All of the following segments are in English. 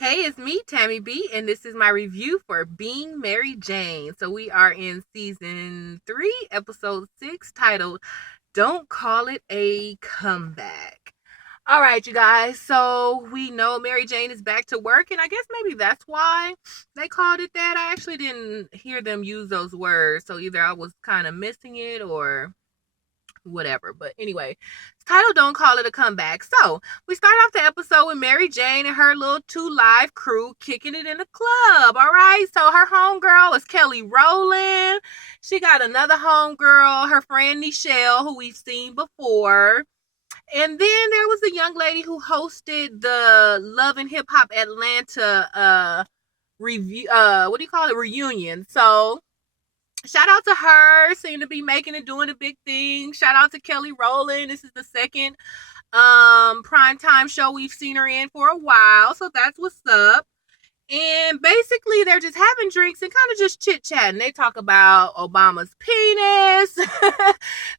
Hey, it's me, Tammy B, and this is my review for Being Mary Jane. So we are in season 3, episode 6, titled Don't Call It a Comeback. All right, you guys. So we know Mary Jane is back to work, and I guess maybe that's why they called it that. I actually didn't hear them use those words, so either I was kind of missing it or whatever. But anyway, title Don't Call It a Comeback. So we start off the episode with Mary Jane and her little 2 Live crew kicking it in the club. All right. So her homegirl is Kelly Rowland. She got another homegirl, her friend Nichelle, who we've seen before. And then there was a young lady who hosted the Love and Hip Hop Atlanta review what do you call it? Reunion. So shout out to her, seem to be making and doing a big thing. Shout out to Kelly Rowland. This is the second primetime show we've seen her in for a while, so that's what's up. And basically they're just having drinks and kind of just chit-chatting. They talk about Obama's penis.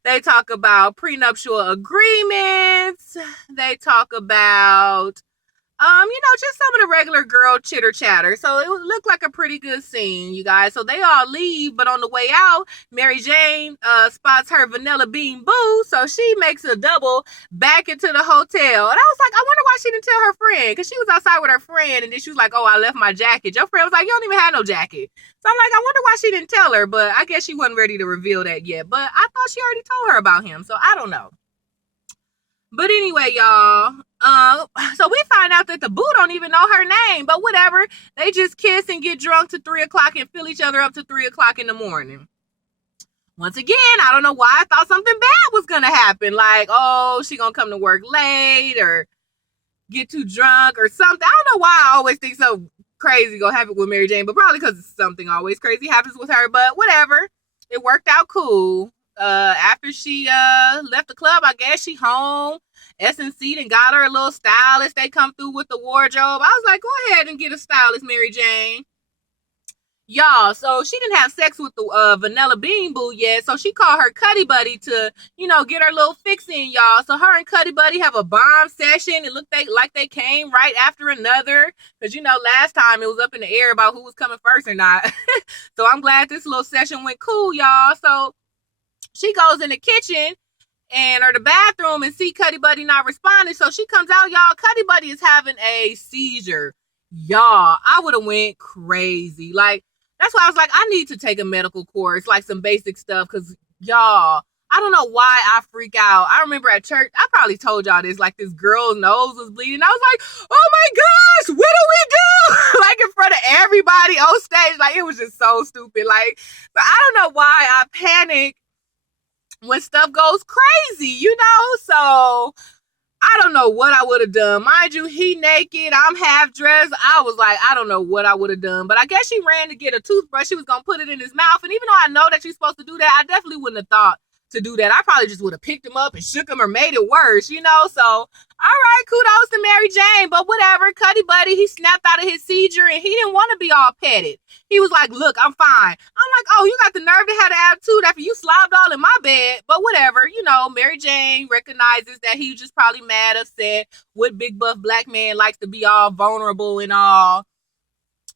They talk about prenuptial agreements. They talk about just some of the regular girl chitter chatter. So it looked like a pretty good scene, you guys. So they all leave, but on the way out, Mary Jane spots her Vanilla Bean boo, so she makes a double back into the hotel. And I was like, I wonder why she didn't tell her friend, because she was outside with her friend, and then she was like, oh, I left my jacket. Your friend was like, you don't even have no jacket. So I'm like, I wonder why she didn't tell her, but I guess she wasn't ready to reveal that yet. But I thought she already told her about him, so I don't know. But anyway, y'all, so we find out that the boo don't even know her name, but whatever. They just kiss and get drunk to 3 o'clock and fill each other up to 3 o'clock in the morning. Once again, I don't know why I thought something bad was gonna happen. Like, oh, she gonna come to work late or get too drunk or something. I don't know why I always think so crazy gonna happen with Mary Jane, but probably because something always crazy happens with her. But whatever. It worked out cool. After she left the club, I guess she home. S&C then got her a little stylist. They come through with the wardrobe. I was like, go ahead and get a stylist, Mary Jane. Y'all, so she didn't have sex with the Vanilla Bean boo yet, so she called her Cuddy Buddy to, get her little fix in, y'all. So her and Cuddy Buddy have a bomb session. It looked like they came right after another, because, last time it was up in the air about who was coming first or not. So I'm glad this little session went cool, y'all. So she goes in the kitchen or the bathroom and see Cuddy Buddy not responding. So she comes out, y'all. Cuddy Buddy is having a seizure. Y'all, I would have went crazy. Like, that's why I was like, I need to take a medical course, like some basic stuff, because y'all, I don't know why I freak out. I remember at church, I probably told y'all this, like this girl's nose was bleeding. I was like, oh my gosh, what do we do? Like in front of everybody on stage. Like, it was just so stupid. Like, but I don't know why I panic when stuff goes crazy, So I don't know what I would have done. Mind you, he naked, I'm half dressed. I was like, I don't know what I would have done. But I guess she ran to get a toothbrush. She was going to put it in his mouth. And even though I know that you're supposed to do that, I definitely wouldn't have thought to do that. I probably just would have picked him up and shook him or made it worse, So, all right, kudos to Mary Jane. But whatever, Cuddy Buddy, he snapped out of his seizure and he didn't want to be all petted. He was like, look, I'm fine. I'm like, oh, you got the nerve to have an attitude after you slobbed all in my bed. But whatever, Mary Jane recognizes that he was just probably mad, upset. What big buff black man likes to be all vulnerable and all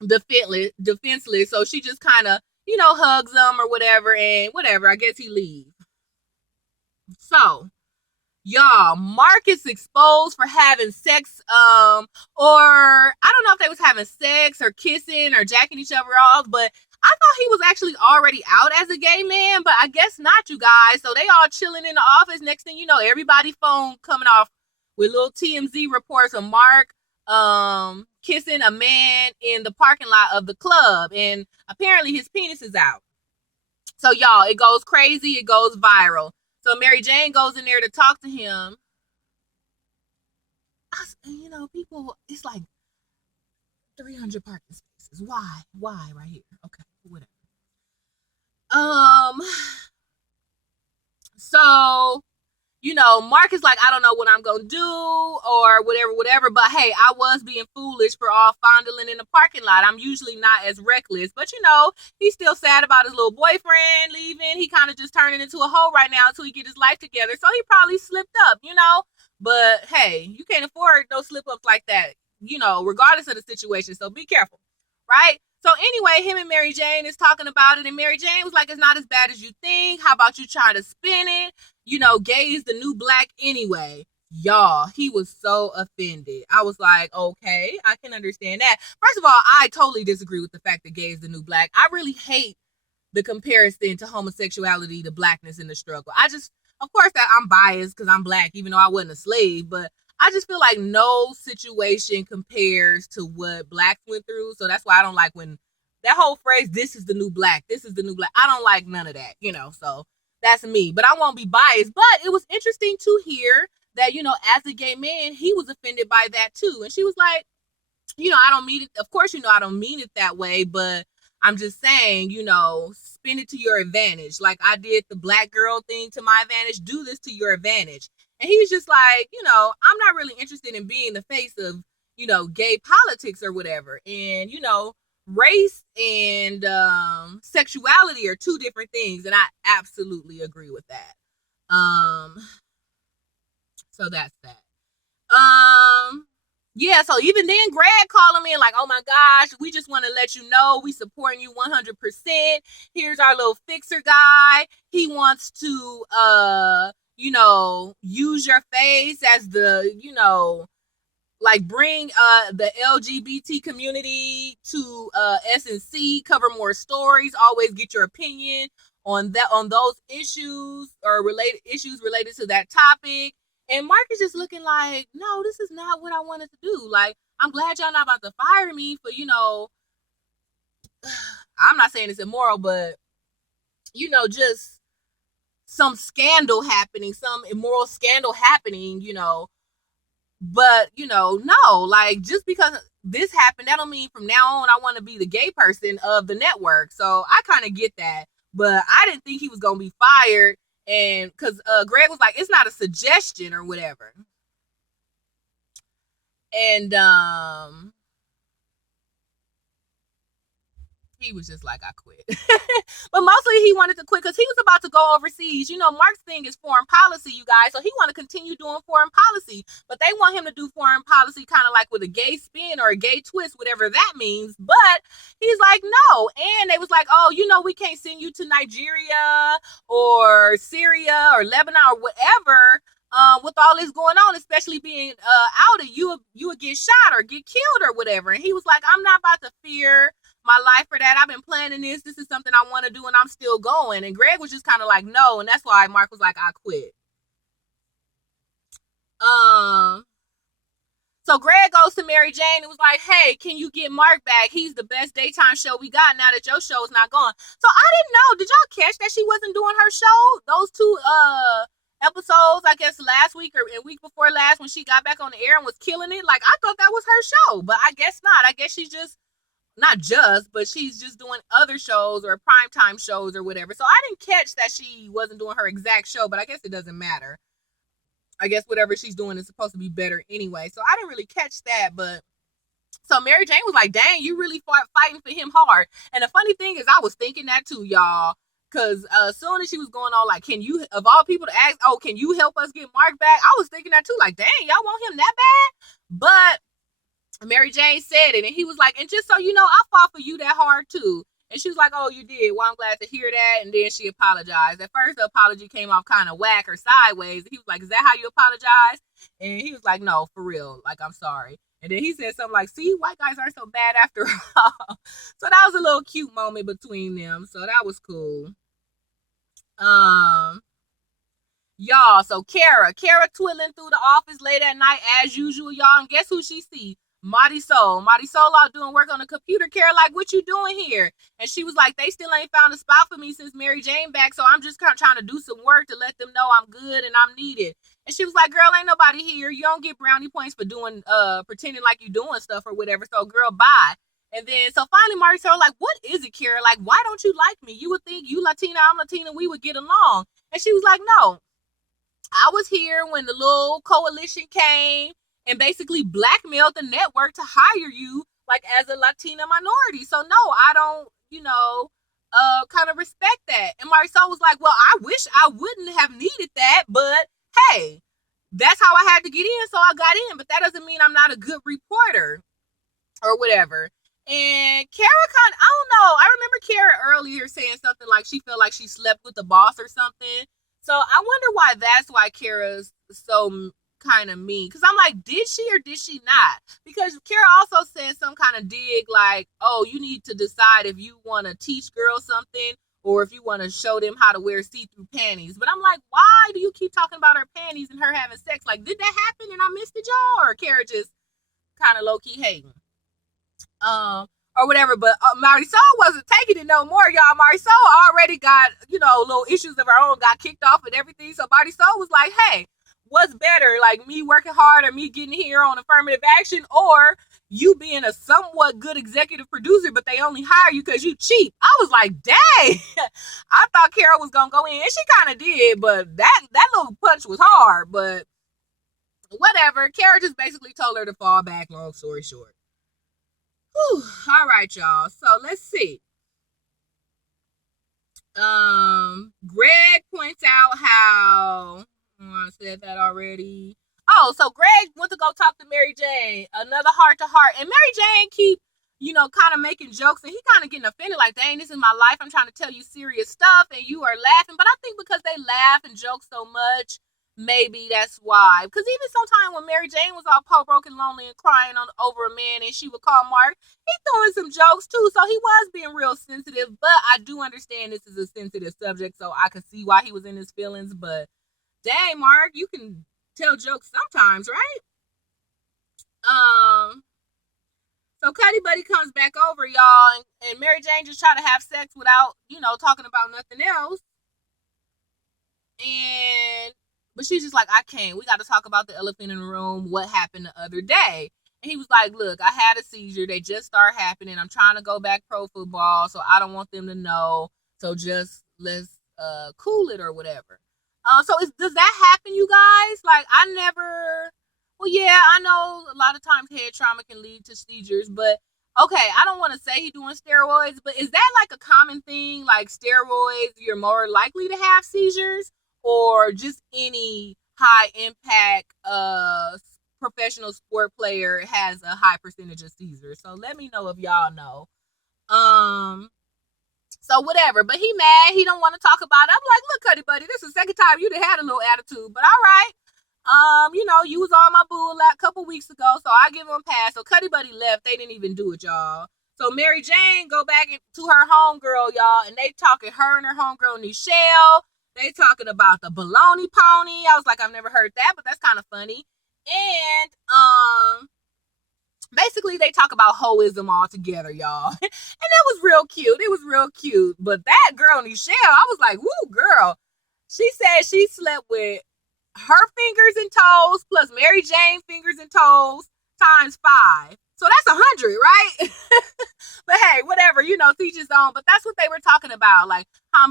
defenseless. So she just kind of, hugs him or whatever. And whatever, I guess he leaves. So, y'all, Mark is exposed for having sex, or I don't know if they was having sex or kissing or jacking each other off, but I thought he was actually already out as a gay man, but I guess not, you guys. So they all chilling in the office. Next thing you know, everybody phone coming off with little TMZ reports of Mark kissing a man in the parking lot of the club, and apparently his penis is out. So y'all, it goes crazy, it goes viral. So Mary Jane goes in there to talk to him. People, it's like 300 parking spaces. Why? Why right here? Okay, whatever. So, Mark is like, I don't know what I'm going to do or whatever. But hey, I was being foolish for all fondling in the parking lot. I'm usually not as reckless. But, he's still sad about his little boyfriend leaving. He kind of just turning into a hoe right now until he get his life together. So he probably slipped up, But hey, you can't afford no slip ups like that. regardless of the situation. So be careful, right? So anyway, him and Mary Jane is talking about it, and Mary Jane was like, it's not as bad as you think. How about you try to spin it? Gay is the new black anyway. Y'all, he was so offended. I was like, okay, I can understand that. First of all, I totally disagree with the fact that gay is the new black. I really hate the comparison to homosexuality to blackness in the struggle. Of course, that I'm biased because I'm black, even though I wasn't a slave, but I just feel like no situation compares to what blacks went through. So that's why I don't like when that whole phrase, this is the new black, this is the new black. I don't like none of that, so that's me. But I won't be biased. But it was interesting to hear that, as a gay man, he was offended by that too. And she was like, I don't mean it. Of course, I don't mean it that way, but I'm just saying, spin it to your advantage. Like I did the black girl thing to my advantage. Do this to your advantage. And he's just like, I'm not really interested in being the face of, gay politics or whatever. And, race and sexuality are two different things. And I absolutely agree with that. So that's that. Yeah, so even then Greg calling me like, oh my gosh, we just want to let you know we supporting you 100%. Here's our little fixer guy. He wants to use your face as the, bring the LGBT community to SNC, cover more stories, always get your opinion on those issues or issues related to that topic. And Mark is just looking like, no, this is not what I wanted to do. Like, I'm glad y'all not about to fire me for, I'm not saying it's immoral, but, just some scandal happening, some immoral scandal happening, But, no, like, just because this happened, that don't mean from now on I want to be the gay person of the network. So I kind of get that. But I didn't think he was going to be fired. And because Greg was like, it's not a suggestion or whatever. And he was just like, I quit. But mostly he wanted to quit because he was about to go overseas. Mark's thing is foreign policy, you guys. So he want to continue doing foreign policy. But they want him to do foreign policy kind of like with a gay spin or a gay twist, whatever that means. But he's like, no. And they was like, oh, we can't send you to Nigeria or Syria or Lebanon or whatever. With all this going on, especially being outed, you would get shot or get killed or whatever. And he was like, I'm not about to fear my life for that. I've been planning this. This is something I want to do, and I'm still going. And Greg was just kind of like, no. And that's why Mark was like, I quit. So Greg goes to Mary Jane and was like, hey, can you get Mark back? He's the best daytime show we got now that your show's not going. So I didn't know. Did y'all catch that she wasn't doing her show? Those two episodes, I guess last week or a week before last, when she got back on the air and was killing it. Like, I thought that was her show, but I guess not. I guess she's just, but she's just doing other shows or primetime shows or whatever. So I didn't catch that she wasn't doing her exact show, but I guess it doesn't matter. I guess whatever she's doing is supposed to be better anyway. So I didn't really catch that, but so Mary Jane was like, dang, you really fighting for him hard. And the funny thing is I was thinking that too, y'all. Because as soon as she was going on, like, can you, of all people to ask, oh, can you help us get Mark back? I was thinking that too, like, dang, y'all want him that bad? But Mary Jane said it, and he was like, and just so you know, I fought for you that hard too. And she was like, oh, you did? Well, I'm glad to hear that. And then she apologized. At first, the apology came off kind of whack or sideways. He was like, is that how you apologize? And he was like, no, for real. Like, I'm sorry. And then he said something like, see, white guys aren't so bad after all. So that was a little cute moment between them. So that was cool. Y'all, so Kara twiddling through the office late at night as usual, y'all, and guess who she see? Marisol out doing work on the computer. Kara like, what you doing here? And she was like, they still ain't found a spot for me since Mary Jane back, so I'm just kind of trying to do some work to let them know I'm good and I'm needed. And she was like, girl, ain't nobody here. You don't get brownie points for doing pretending like you doing stuff or whatever, so girl, bye. And then, so finally, Marisol like, what is it, Kara? Like, why don't you like me? You would think you Latina, I'm Latina, we would get along. And she was like, no, I was here when the little coalition came and basically blackmailed the network to hire you, like, as a Latina minority. So, no, I don't, kind of respect that. And Marisol was like, well, I wish I wouldn't have needed that, but hey, that's how I had to get in, so I got in. But that doesn't mean I'm not a good reporter or whatever. And Kara I don't know. I remember Kara earlier saying something like she felt like she slept with the boss or something. So I wonder why that's why Kara's so kind of mean. Because I'm like, did she or did she not? Because Kara also said some kind of dig like, oh, you need to decide if you want to teach girls something or if you want to show them how to wear see-through panties. But I'm like, why do you keep talking about her panties and her having sex? Like, did that happen and I missed it, y'all? Or Kara just kind of low-key hating? Or whatever, but Marisol wasn't taking it no more, y'all. Marisol already got, little issues of her own, got kicked off and everything. So Marisol was like, hey, what's better, like me working hard or me getting here on affirmative action, or you being a somewhat good executive producer, but they only hire you because you cheap? I was like, dang. I thought Carol was going to go in, and she kind of did, but that little punch was hard, but whatever. Carol just basically told her to fall back, long story short. Whew. All right, y'all. So let's see. Greg points out how I said that already. Oh, so Greg went to go talk to Mary Jane, another heart to heart, and Mary Jane keep, kind of making jokes, and he kind of getting offended, like, dang, this is my life. I'm trying to tell you serious stuff, and you are laughing. But I think because they laugh and joke so much, maybe that's why. Because even sometimes when Mary Jane was all broken, lonely, and crying over a man, and she would call Mark, he throwing some jokes too. So he was being real sensitive. But I do understand this is a sensitive subject, so I could see why he was in his feelings. But dang, Mark, you can tell jokes sometimes, right? So Cuddy Buddy comes back over, y'all, and Mary Jane just try to have sex without, talking about nothing else. But she's just like, I can't. We got to talk about the elephant in the room, what happened the other day. And he was like, look, I had a seizure. They just started happening. I'm trying to go back pro football, so I don't want them to know. So just let's cool it or whatever. Does that happen, you guys? Like, well, yeah, I know a lot of times head trauma can lead to seizures, but okay, I don't want to say he's doing steroids, but is that like a common thing? Like steroids, you're more likely to have seizures? Or just any high impact professional sport player has a high percentage of seizures. So let me know if y'all know. So whatever. But he mad. He don't want to talk about it. I'm like, look, Cuddy Buddy, this is the second time you done had a little attitude. But all right. You was on my boo a couple weeks ago, so I give him a pass. So Cuddy Buddy left. They didn't even do it, y'all. So Mary Jane go back to her homegirl, y'all, and they talking, her and her homegirl Nichelle. They talking about the baloney pony. I was like, I've never heard that, but that's kind of funny. And basically they talk about hoism all together, y'all. And it was real cute. It was real cute. But that girl Nichelle, I was like, woo, girl. She said she slept with her fingers and toes plus Mary Jane fingers and toes times 5. So that's 100, right? But hey, whatever, teach his own. But that's what they were talking about. Like how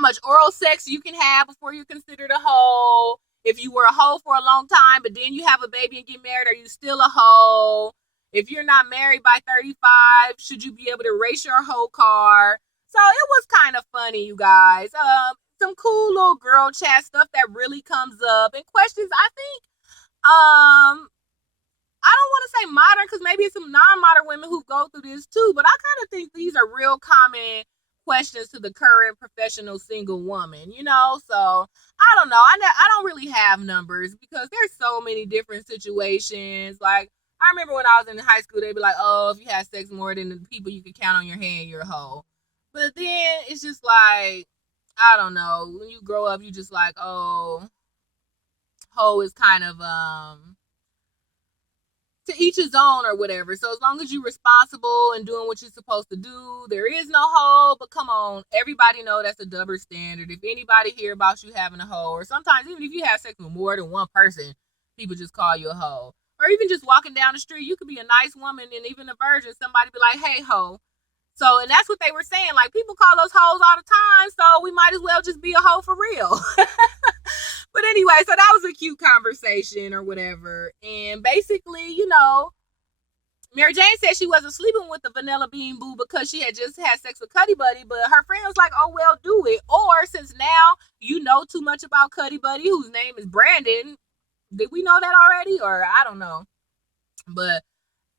much oral sex you can have before you're considered a hoe. If you were a hoe for a long time, but then you have a baby and get married, are you still a hoe? If you're not married by 35, should you be able to race your hoe car? So it was kind of funny, you guys. Some cool little girl chat stuff that really comes up. And questions, I think, I don't want to say modern, because maybe it's some non-modern women who go through this too, but I kind of think these are real common questions to the current professional single woman, so I don't know. I don't really have numbers because there's so many different situations. Like I remember when I was in high school, they'd be like, oh, if you had sex more than the people you could count on your hand, you're a hoe. But then it's just like, I don't know, when you grow up, you just like, oh, hoe is kind of to each his own or whatever. So as long as you're responsible and doing what you're supposed to do, there is no hoe. But come on, everybody know that's a double standard. If anybody hear about you having a hoe, or sometimes even if you have sex with more than one person, people just call you a hoe. Or even just walking down the street, you could be a nice woman and even a virgin, somebody be like, hey, hoe. So, and that's what they were saying. Like, people call us hoes all the time, so we might as well just be a hoe for real. But anyway, so that was a cute conversation or whatever. And basically, Mary Jane said she wasn't sleeping with the Vanilla Bean Boo because she had just had sex with Cuddy Buddy, but her friend was like, oh, well, do it. Or since now you know too much about Cuddy Buddy, whose name is Brandon, did we know that already? Or I don't know. But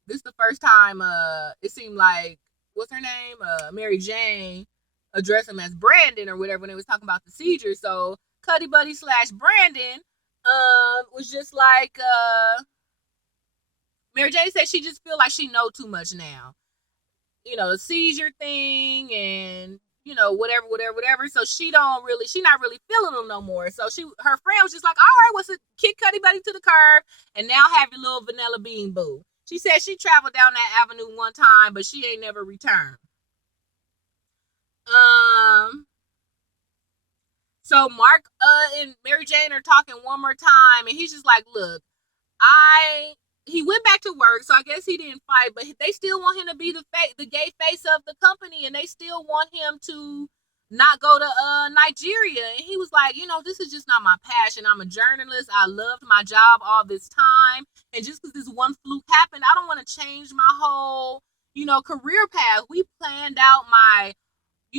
this is the first time it seemed like, what's her name? Mary Jane addressed him as Brandon or whatever when they was talking about the seizure. So Cuddy Buddy / Brandon was just like Mary Jane said she just feel like she know too much now. You know, the seizure thing and you know, whatever. So she not really feeling them no more. So her friend was just like, all right, what's it? Kick Cuddy Buddy to the curb and now have your little Vanilla Bean Boo. She said she traveled down that avenue one time, but she ain't never returned. So Mark and Mary Jane are talking one more time, and he's just like, look, he went back to work, so I guess he didn't fight, but they still want him to be the gay face of the company, and they still want him to not go to Nigeria. And he was like, this is just not my passion. I'm a journalist. I loved my job all this time, and just because this one fluke happened, I don't want to change my whole, career path. We planned out my,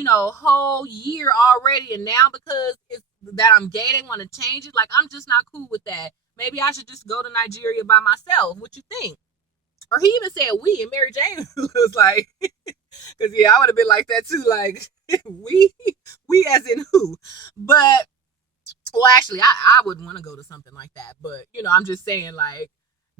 whole year already, and now because it's that I'm gay, they want to change it. Like, I'm just not cool with that. Maybe I should just go to Nigeria by myself. What you think? Or he even said we, and Mary Jane was like, because yeah, I would have been like that too. Like, we as in who? But, well, actually, I wouldn't want to go to something like that. But, I'm just saying, like,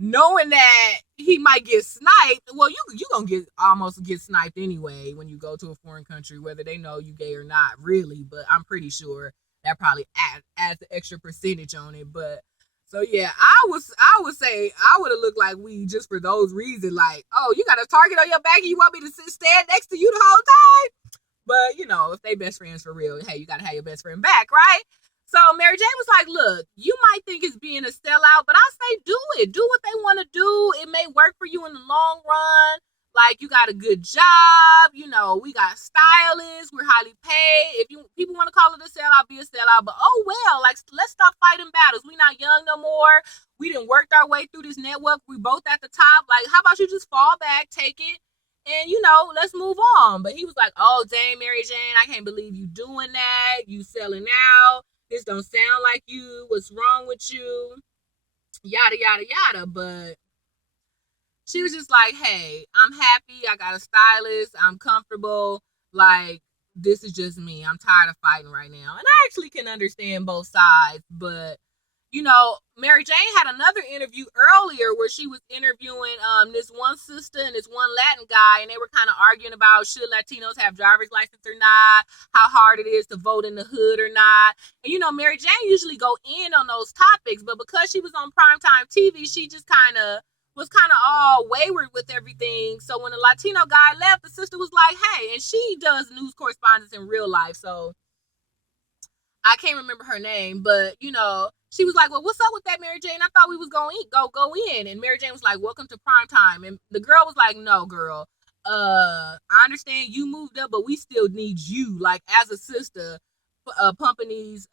knowing that he might get sniped, well, you gonna almost get sniped anyway when you go to a foreign country, whether they know you gay or not, really. But I'm pretty sure that probably adds an extra percentage on it. But so yeah, I would say I would have looked like we just for those reasons. Like, oh, you got a target on your back and you want me to stand next to you the whole time? But if they best friends for real, hey, you gotta have your best friend back, right? So Mary Jane was like, look, you might think it's being a sellout, but I say do it. Do what they want to do. It may work for you in the long run. Like, you got a good job. We got stylists. We're highly paid. If people want to call it a sellout, be a sellout. But oh well, like, let's stop fighting battles. We not young no more. We didn't work our way through this network. We both at the top. Like, how about you just fall back, take it, and let's move on. But he was like, oh, dang, Mary Jane, I can't believe you doing that. You selling out. This don't sound like you. What's wrong with you? Yada, yada, yada. But she was just like, hey, I'm happy. I got a stylist. I'm comfortable. Like, this is just me. I'm tired of fighting right now. And I actually can understand both sides. But, Mary Jane had another interview earlier where she was interviewing this one sister and this one Latin guy. And they were kind of arguing about should Latinos have driver's license or not, how hard it is to vote in the hood or not. And, Mary Jane usually go in on those topics. But because she was on primetime TV, she just was kind of all wayward with everything. So when the Latino guy left, the sister was like, hey, and she does news correspondence in real life. So I can't remember her name, but she was like, well, what's up with that, Mary Jane? I thought we was going to go in. And Mary Jane was like, welcome to prime time. And the girl was like, no, girl, I understand you moved up, but we still need you, like, as a sister, pumping these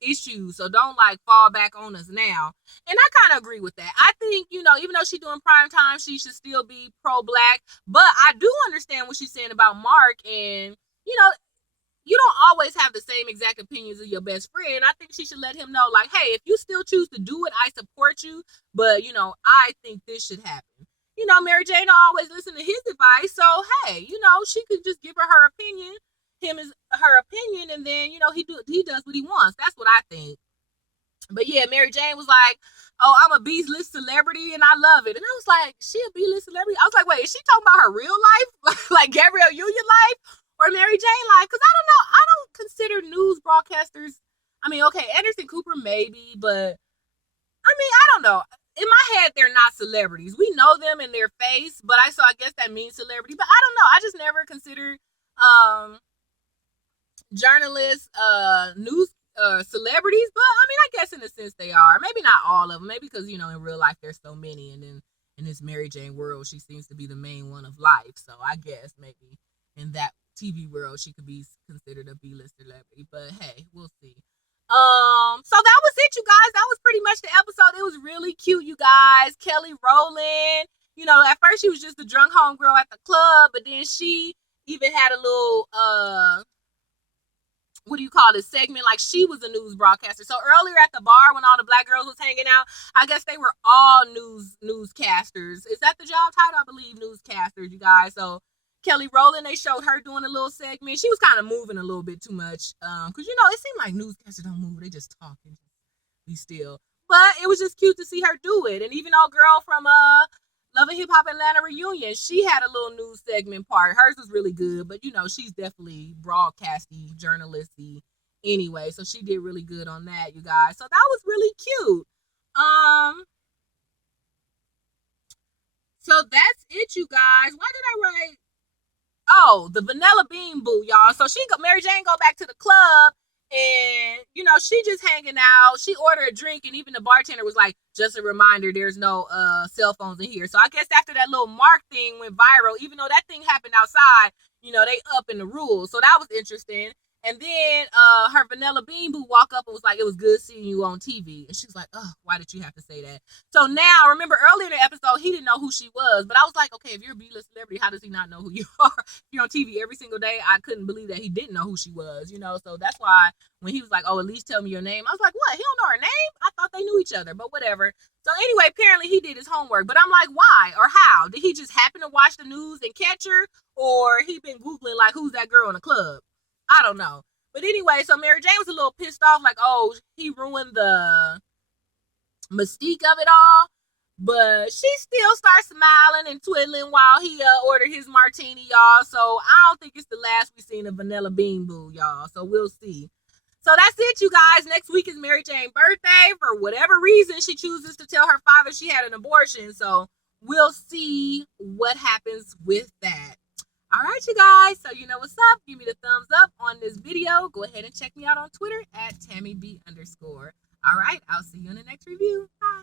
issues. So don't like fall back on us now. And I kind of agree with that. I think, even though she's doing prime time, she should still be pro-black. But I do understand what she's saying about Mark. And, you don't always have the same exact opinions of your best friend. I think she should let him know, like, hey, if you still choose to do it, I support you. But, I think this should happen. Mary Jane don't always listen to his advice. So, hey, she could just give her opinion. Him is her opinion. And then, he does what he wants. That's what I think. But yeah, Mary Jane was like, oh, I'm a B-list celebrity and I love it. And I was like, she a B-list celebrity? I was like, wait, is she talking about her real life? Like Gabrielle Union life? Or Mary Jane life? Because I don't know. I don't consider news broadcasters. I mean, okay, Anderson Cooper maybe, but I mean, I don't know. In my head, they're not celebrities. We know them in their face, but I guess that means celebrity. But I don't know. I just never considered journalists, news celebrities. But I mean, I guess in a sense they are. Maybe not all of them. Maybe because in real life there's so many, and then in this Mary Jane world, she seems to be the main one of life. So I guess maybe in that TV world, she could be considered a B-list celebrity. But hey, we'll see. So that was it, you guys. That was pretty much the episode. It was really cute, you guys. Kelly Rowland, you know, at first she was just a drunk homegirl at the club, but then she even had a little what do you call this segment, like she was a news broadcaster. So earlier at the bar when all the black girls was hanging out, I guess they were all newscasters. Is that the job title? I believe newscasters, you guys. So Kelly Rowland, they showed her doing a little segment. She was kind of moving a little bit too much, because you know it seemed like newscasters don't move; they just talk and be still. But it was just cute to see her do it. And even old girl from Love and Hip Hop Atlanta Reunion, she had a little news segment part. Hers was really good, but you know, she's definitely broadcasty, journalisty anyway. So she did really good on that, you guys. So that was really cute. So that's it, you guys. Why did I write? Oh, the Vanilla Bean Boo, y'all. So Mary Jane go back to the club, and you know she just hanging out. She ordered a drink, and even the bartender was like, "Just a reminder, there's no cell phones in here." So I guess after that little Mark thing went viral, even though that thing happened outside, you know they up in the rules. So that was interesting. And then her Vanilla Bean Boo walk up and was like, "It was good seeing you on TV." And she was like, "Oh, why did you have to say that?" So now, remember earlier in the episode, he didn't know who she was. But I was like, okay, if you're a B-list celebrity, how does he not know who you are? If you're on TV every single day, I couldn't believe that he didn't know who she was, you know? So that's why when he was like, "Oh, at least tell me your name," I was like, what? He don't know her name? I thought they knew each other, but whatever. So anyway, apparently he did his homework. But I'm like, why or how? Did he just happen to watch the news and catch her? Or he been Googling, like, who's that girl in the club? I don't know. But anyway, so Mary Jane was a little pissed off, like, oh, he ruined the mystique of it all. But she still starts smiling and twiddling while he ordered his martini, y'all. So I don't think it's the last we've seen of Vanilla Bean Boo, y'all. So we'll see. So that's it, you guys. Next week is Mary Jane's birthday. For whatever reason, she chooses to tell her father she had an abortion. So we'll see what happens with that. All right, you guys. So you know what's up. Give me the thumbs up on this video. Go ahead and check me out on Twitter at TammyB_. All right. I'll see you in the next review. Bye.